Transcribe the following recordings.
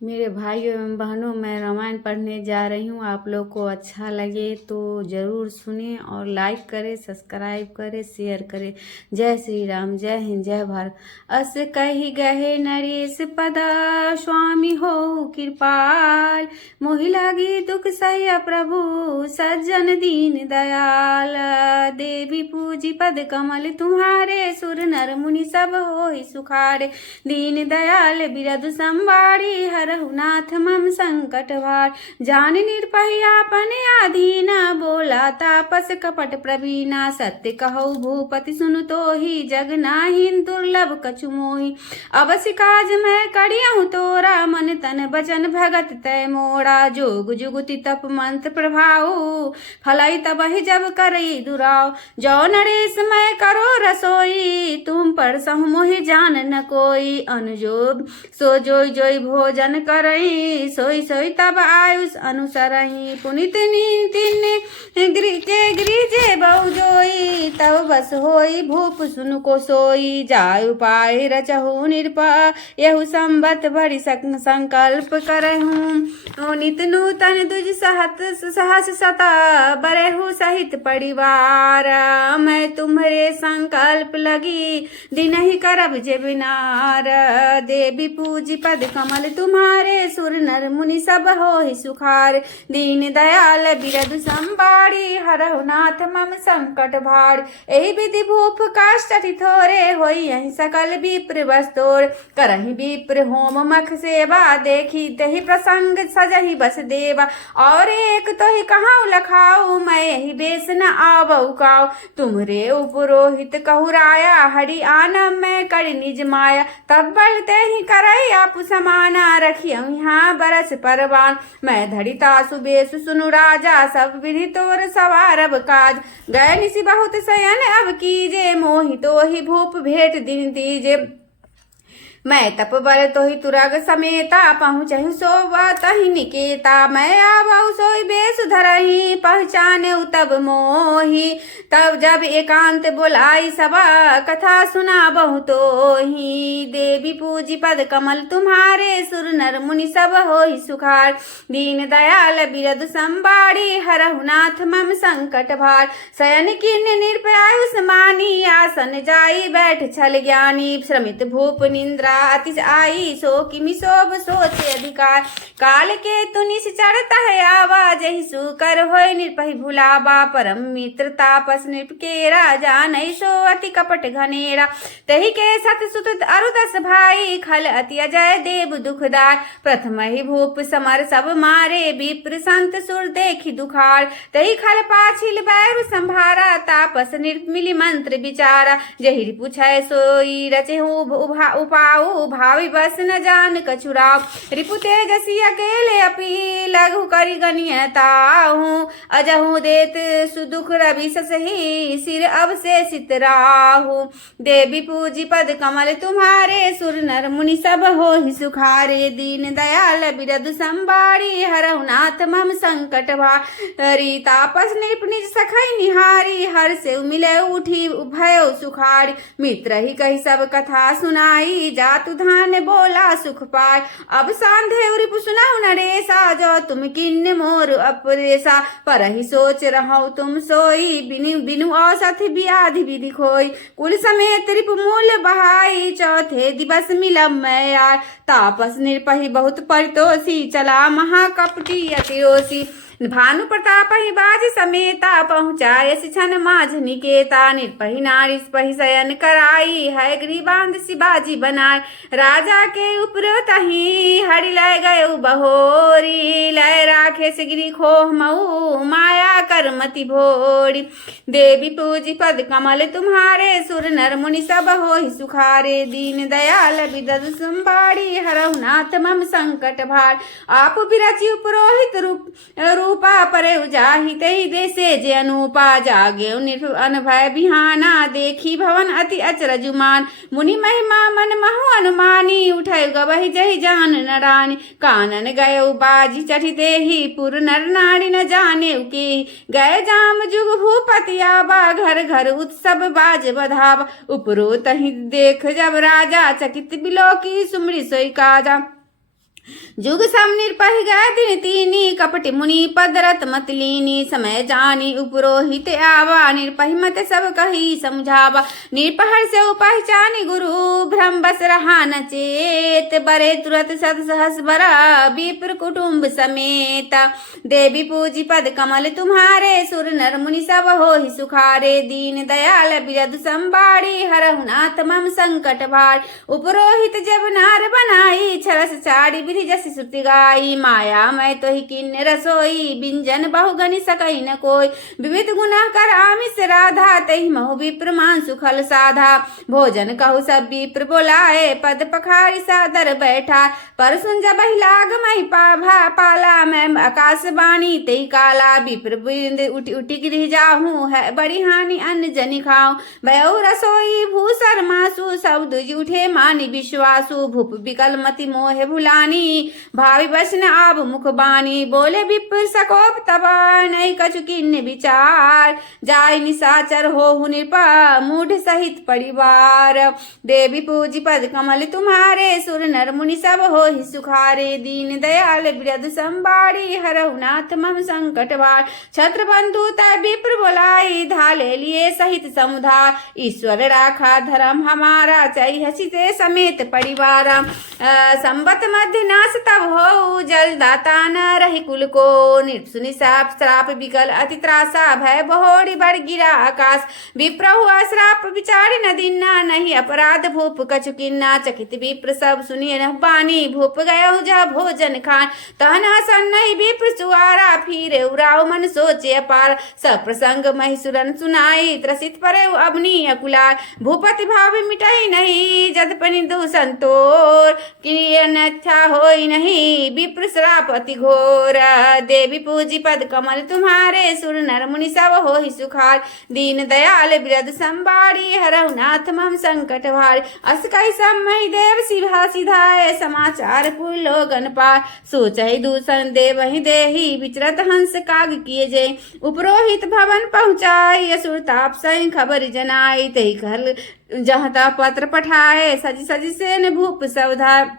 मेरे भाइयों एवं बहनों, मैं रामायण पढ़ने जा रही हूँ। आप लोग को अच्छा लगे तो ज़रूर सुने और लाइक करें, सब्सक्राइब करें, शेयर करें। जय श्री राम, जय हिंद, जय भारत। अस कही गहे नरेश पदा, स्वामी हो कृपाल। मोहि लागी दुख सह्य प्रभु, सज्जन दीन दयाल। देवी पूजी पद कमल तुम्हारे, सुर नर मुनि सब होहि सुखारे। दीन दयाल बिरधु संवारी, हरहु नाथ मम संकट भार। जान निर्भय आपन आधीना, बोला तापस कपट प्रवीणा। सत्य कहु भूपति सुनु तोहि, जग नाहिन दुर्लभ कछु मोहि। अवश्य काज मैं करियहु तोरा, मन तन बचन भगत तै मोरा। जोग जुगति तप मंत्र प्रभाऊ, फलई तबहि जब करई दुराव। जो नरेश मैं करो रसोई, तुम पर सहु मोहि जान न कोई। अनुजोग सो जोई जोई भोजन करई, सोई सोई तब आयुष अनुसरई। पुनित नीति के गृजे बहु जोई, तब बस होई भूप सुनु को सोई। जायु पाए रचहु निरपा, यहु संबत भरि संकल्प करहूँ। नित नूतन दुज सहस सता, बरहु सहित परिवार। मैं तुम्हारे संकल्प लगी, दिन ही करब जे बिनार। देवी पूजी पद कमल तुम्हारे, सुर नर मुनि सब होहि सुखार। दीन दयाल बिरधु संबारी, हरहु नाथ मम संकट भार। एहि विधि भूप काष्ठ थोरे, होई यही सकल विप्र वस्तोर। करहि विप्र होम मख सेवा, देखी तहि प्रसंग सजहि बस देवा। और एक तो ही कहाऊ लखाऊ, मैं यही बेस न आवऊ काऊ। तुम्हरे उपरोहित कहु राया, हरि आनम मैं कर निज माया। तब बल ते ही करई आप समाना, रखियऊ यहाँ बरस परवान। मैं धरिता सुबेसु सुनु राजा, सब विधि तोर सवारब काज। गए निसि बहुत शयन अब कीजे, मोहि तो ही भूप भेंट दिन दीजे। मैं तप बल तो ही तुरग समेता, पहुँचहु सोवा तहि निकेता। मैं आवऊ सोई बेस धरही, पहचाने तब मोही। तब जब एकांत बोलाई सभा, कथा सुना बहु तोही। देवी पूजी पद कमल तुम्हारे, सुर नर मुनि सब होहि सुखार। दीन दयाल बिरधु संबारी, हरहु नाथ मम संकट भार। शयन किन्ह निर्भयायुष मानी, आसन जाई बैठ छल ज्ञानी। श्रमित भूप निंद्रा अतिश आई, सो किमि शोभ सोचे अधिकार। काल के तुनिस चढ़ता है आवा, जहि सुकर होय निर्भय भुलावा। परम मित्र तापस नृप के राजा, नहीं सो अति कपट घनेरा। तहि के सत सुत अरु 10 भाई, खल अति अजय देव दुखदाय। प्रथम ही भूप समर सब मारे, विप्र संत सुर देखी दुखार। तहि खल पाछिल बैरु संभारा, तापस नृप मिली मंत्र विचारा। जहि पूछै सोई रचहु उपाऊ, भावी बस न जान कछुराव। रिपु तेजसी अकेले अपी, लघु करि गनियताहू। अजहू देत सुदुख रवि ससही, सिर अवशेषित राहु। देवी पूजी पद कमल तुम्हारे, सुर नर मुनि सब होहि सुखारे। दीन दयाल बिरधु संबारी, हरहु नाथ मम संकट भारी। तापस नृप निज सखै निहारी, हर से मिले उठी भयो सुखारी। मित्र ही कही सब कथा सुनाई, जातु धान बोला सुख पाय। अब सांधे रिपु सुनाऊ नरेसा, जो तुम किन्ने मोर अपरेसा। पर ही सोच रहो तुम सोई, बिनु बिनु औसत व्याधि विधि खोई। कुल समेत रिपु मूल बहाई, चौथे दिवस मिलब मैं आय। तापस निर्पहि बहुत परितोषी, चला महाकपटी अतिरोषी। भानु प्रताप ही बाज समेता, पहुँचाय छन माझ निकेता। निर्पहि नारी पहि शयन कराई, है ग्रीबांध शिवाजी बनाय। राजा के उपरो तही, हरि लय गय बहोरी। लय राखे सिगरी खोह मऊ, माया कर मति भोरी। देवी पूजी पद कमल तुम्हारे, सुर नर मुनि सब होहि सुखारे। दीन दयाल बिरधु संबारी, हरहु नाथ मम संकट भार। आप बिरचि पुरोहित रूपा, परे उजाहि तहि देसे जे अनुपा। जागे अनभय बिहाना, देखी भवन अति अचरजुमान। मुनि महिमा मन महु अनुमानी, उठै गवहि जहि जान न रानी। कानन गय बाजी चढ़ी देहि, पुर नर नारी न जाने के। गए जाम जुग भूपति आबा, घर घर उत्सव बाज बधावा। उपरो तहि देख जब राजा, चकित बिलोकी सुमरि सोई काजा। जुग सम निर्पहि गए दिन तीनी, कपट मुनि पदरत मत लीनी। समय जानी उपरोहित आवा, निर्पहि मत सब कही समझावा। निर्पहर से पहचानी गुरु, भ्रम बस रहा न चेत। बरे तुरत सत सहस बरा, विप्र कुटुंब समेत। देवी पूजी पद कमल तुम्हारे, सुर नर मुनि सब होहि सुखारे। दीन दयाल बिरद संबाड़ी, हरहु नाथ मम संकट भार। उपरोहित जब नार बनाई, छरस चाड़ी विधि जस श्रुति गाई। माया मैं तो ही किन्न रसोई, बिंजन बहुगनि सकई न कोई। विविध गुना कर आमिष राधा, तहि महु विप्र मान सुखल साधा। भोजन कहु सब विप्र बोलाए, पद पखारी सादर बैठा। पर सुन जब लाग मही पाला, मैं आकाशवाणी तेई काला। विप्र बिंद उठी उठी गिर जाहूँ, है बड़ी हानि अन्न जनि खाऊं। भयउ रसोई भूसर मासु, सब दुज उठे मानि विश्वासु। भूप विकल मति मोह भुलानी, भावी बसन आब मुख बानी। बोले विप्र सकोप तब, नहीं कछु किन्ने विचार। जाय निशाचर होहु निपा, मूढ़ सहित परिवार। देवी पूजी पद कमल तुम्हारे, सुर नर मुनि सब होहि सुखारे। दीन दयाल बिरद संबाड़ी, हरहु नाथ मम संकट भार। छत्र बंधु तय विप्र बोलाई, धाले लिए सहित समुधार। ईश्वर राखा धर्म हमारा, चई हसीते समेत परिवार। संबत मध्य नाश तब हो, जल दाता न रही कुल को। निर्सुनि साप श्राप विकल अति त्रासा, भय बहोड़ी बढ़ गिरा आकाश। विप्र हुआ श्राप विचारी न दीना, नहीं अपराध भूप कछु किन्ना। चकित विप्र सब सुनिए न बानी, भूप गया जा भोजन खान। तहन हसन नहीं विप्र सुआरा, फिर उराव मन सोचे अपार। सब प्रसंग महिसुरन सुनाई, त्रसित परे अबनी अकुलार। भूपति भाव मिटाई नहीं, जदपनि दु संतोर। किए अन्यथा होई नहीं, विप्र श्राप अति घोर। देवी पूजी पद कमल तुम्हारे, सुर नर मुनि सब होहि सुखार। दीन दयाल बिरद संबाड़ी, हरहु नाथ मम संकट भार। अस कहि सब मही देव सिभा सिधाए, समाचार पुर लोगन पार। सोचहि दूषण देवहि देहि, विचरत हंस काग किए जे। उपरोहित भवन पहुँचाई, असुर ताप सही खबर जनाई। तही घर जहता पत्र पठाए, सजी सजी सेन भूप सवधार।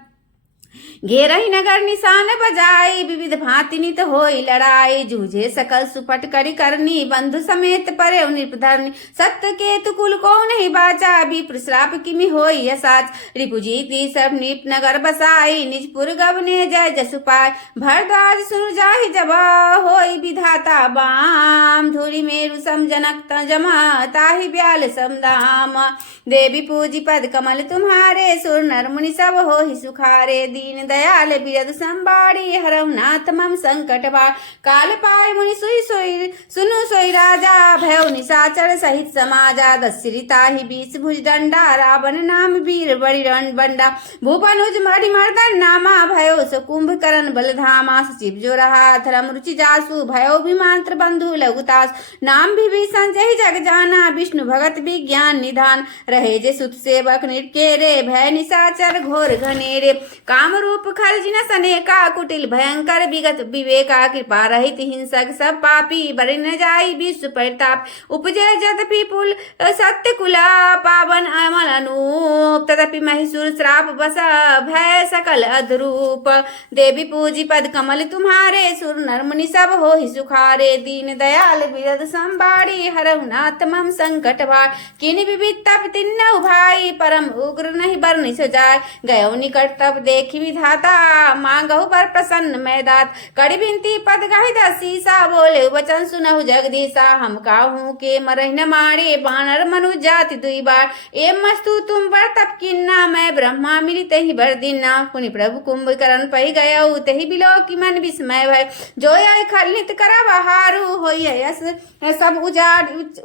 घेरही नगर निशान बजाई, विविध भांति नित होई लड़ाई। जूझे सकल सुपट करी करनी, बंधु समेत परे नृपधरनी। सत्य केतु कुल को नहीं बाचा, विप्र श्राप किमि होई असाच। रिपुजीति सब नृप नगर बसाई, निजपुर गवने जय जसु पाय। भरद्वाज सुनु जाहि जबा, होई विधाता बाम। धूरि मेरु सम जनक जमा, ताहि ब्याल समदाम। देवी पूजी पद कमल तुम्हारे, सुर नर मुनि सब होहि सुखारे। दीन दयाल बिरद संबाड़ी, हरहु नाथ मम संकट भार। काल पाय मुनि सुई सोई, सुनु सोई राजा। भयउ निशाचर सहित समाजा, दस्सिरि ताहि बीस भुज दंडा। रावण नाम वीर बड़ी बंडा, भूपनुज मणि मर्दन नामा। भयो सो कुंभकर्ण बलधामा, सचिव जो रहा धर्म रुचि जासु। भयो विमांत्र बंधु लघुतास, नाम विभीषण जहि जग जाना। विष्णु भगत विज्ञान निधान, रहे जे सुत सेवक निरकेरे। भय निशाचर घोर घनेरे, काम रूप खल जिन सनेका। कुटिल भयंकर विगत विवेका, कृपा रहित हिंसक सब पापी। बरि न जाई विश्व परिताप, उपजे यद्यपि पुल सत्य कुला। पावन अमल अनूप, तदपि महिषुर श्राप बसा। भय सकल अधरूप, देवी पूजी पद कमल तुम्हारे। सुर नर मुनि सब होहि सुखारे। दीन दयाल बिरद संबाड़ी, हरहु नाथ मम संकट भार। किनि विविध तप तिन्नहु भाई, परम उग्र नहीं बरनि सो जाय। गयो निकट तब देखि विधाता, मांगहु पर प्रसन्न मैं दात। कड़ी बिनती पद गाहि दसीसा, बोले वचन सुनहु जगदीशा। हम काहू के मरहि न मारे, बानर मनु जाति दुई बार। ए मस्तु तुम बर तप किन्ना, मैं ब्रह्मा मिली तहि बर दिना। पुनि प्रभु कुंभकर्ण पहि गयउ, तहि बिलो की मन विस्मय भय। जो आय खलित करब हारू, होई यस सब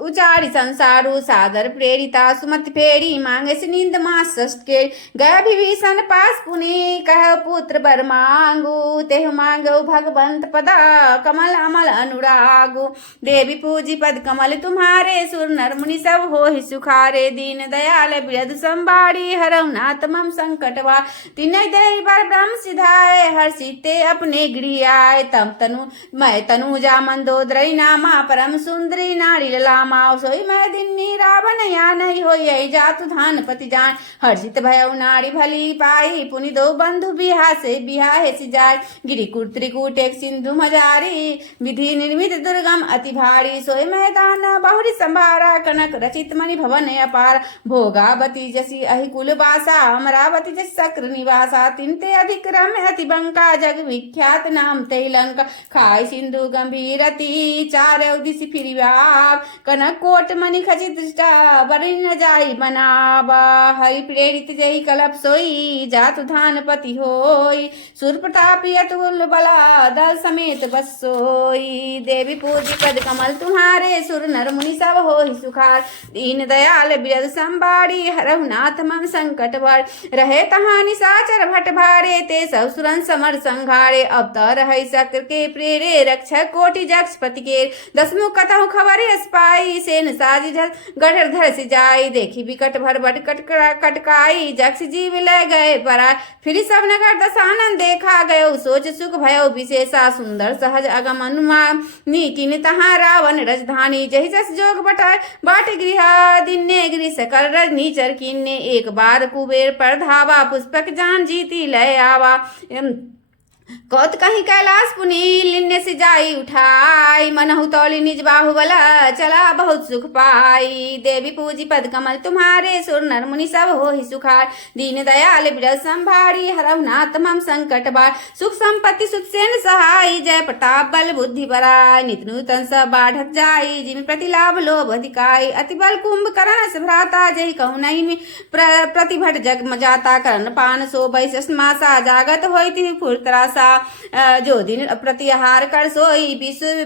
उजाड़ी संसारू। सादर प्रेरिता सुमत फेरी, मांगे से नींद मास के। गय विभीषण पास पुनि, कह पुत्र बर मांगू। तेहु मांगो भगवंत पदा, कमल अमल अनुरागु। देवी पूजी पद कमल तुम्हारे, सुर नर मुनि सब होहि सुखारे। दीन दयाल बिरद संबाड़ी, हरहु नाथ मम संकट भार। तिनहि देहि बर ब्रह्म सिधाए, हर्षिते अपने गृह आए। तम तनु मैं तनुजा मंदोदरी नामा, परम सुंदरी नारी लामा। सोई मैं दिन्नी रावण या नहीं, होई जातु धान पति जान। हर्षित भयउ नारी भली पाई, पुनि दो बंधु बिहा से बिहा है सिजाय गिरिकूट त्रिकूट एक सिंधु मजारी विधि निर्मित दुर्गम अति भारी सोय मैदान बहुरी संभारा कनक रचित मणि भवन अपार भोगावती जसी अहि कुल बासा अमरावती जसी सक्र निवासा तिनते अधिक रम अति बंका जग विख्यात नाम ते लंका खाय सिंधु गंभीरति चार दिशि फिर व्याप कनक कोट मणि खचित दृष्टा बरि न जाई बनावा हरि प्रेरित जय कलप सोई जातु धान पति होई सुर प्रतापी अतुल बला दल समेत बस सोई देवी पूजी पद कमल तुम्हारे सुर नर मुनि सब होई सुखार दीन दयाल बिरद संबाड़ी हरहु नाथ मम संकट भर रहे तहां निशाचर भट भारे ते सब सुरन समर संघारे अब त रहे शक्र के प्रेरे रक्षक कोटि जक्ष पति के दसमुख कतहु खबर पाई सेन साजी गढ़ धर से जाई देखी विकट भर बट कटकाई जक्ष जीव ले गए परा फिर सब नगर दशानन देखा गयो सोच सुख भयो विशेषा सुंदर सहज अगम अनुमान नीकिन तहाँ रावण राजधानी जहि जस जोग बटाय बाट गृह दिन्ने गृह सकल रजनी चर किन्ने एक बार कुबेर पर धावा पुष्पक जान जीती लय आवा कौत कहीं कैलाश पुनी लिन्ने से जाई उठाई मनहु तौली निज बाहुबला चला बहुत सुख पाई देवी पूजी पद कमल तुम्हारे सुर नर मुनि सब हो ही सुखार दीन दयाल बिरल संभारी हरहु नाथ मम संकट बार सुख संपत्ति सुख सेन सहाई जय प्रताप बल बुद्धि बराई नित नूतन सब बाढ़क जाई जिन प्रति लाभ लोभ अधिकाई अति बल कुंभ करण से भ्राता जय कहु नहीं प्रतिभट जग मजाता करण पान सो बैसमासा जागत होई फुरतरासा जो दिन प्रतिहार कर सोई विश्व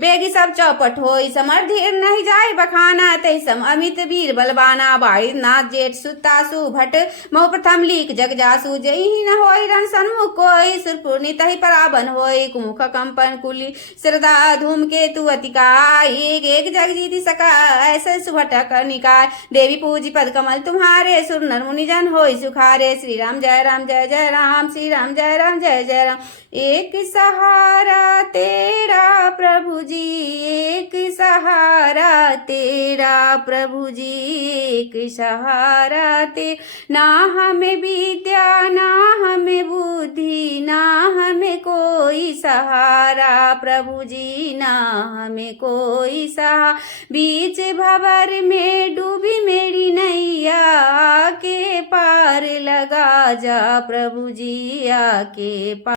बेगी सब चौपट होई समर्धीर नहीं जाय बखाना तै सम अमित वीर बलवाना बाड़ी नाथ जेठ सुतासु भट मो प्रथम लीक जग जासु जही न होई रण सन्मुख कोई सुरपुरनी तहि पराबन होई कुमुख कंपन कुली श्रद्धा धूम के तु अतिकाय एक एक जग जीति सका ऐसे सुभटक निकाय देवी पूजी पद कमल तुम्हारे सुर नर मुनि जन होई सुखारे श्री राम जय राम श्री राम जय जय राम एक सहारा तेरा प्रभु जी एक सहारा तेरा प्रभु जी एक सहारा ते ना हमें विद्या ना हमें बुद्धि ना हमें कोई सहारा प्रभु जी ना हमें कोई सहारा बीच भंवर में डूबी मेरी नैया आके पार लगा जा प्रभु जी आके पार